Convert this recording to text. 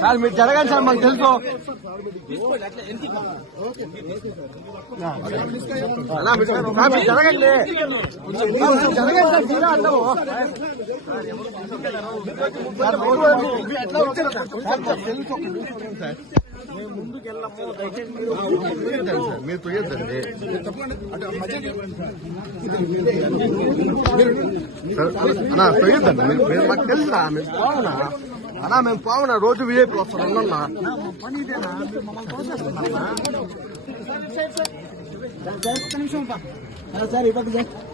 Sir మీరు జరగండి sir, మాకు తెలుసు. జరగండి జరగండి సార్ మీరు తొయ్యొద్దండి. అన్నా తొయ్యొద్దండి, మీరు మాకు తెలుసా? మేము పోవునా అన్నా, మేము పోవునా, రోజు విఐపీ వస్తాను అన్నా. పని ఇదేనా? సార్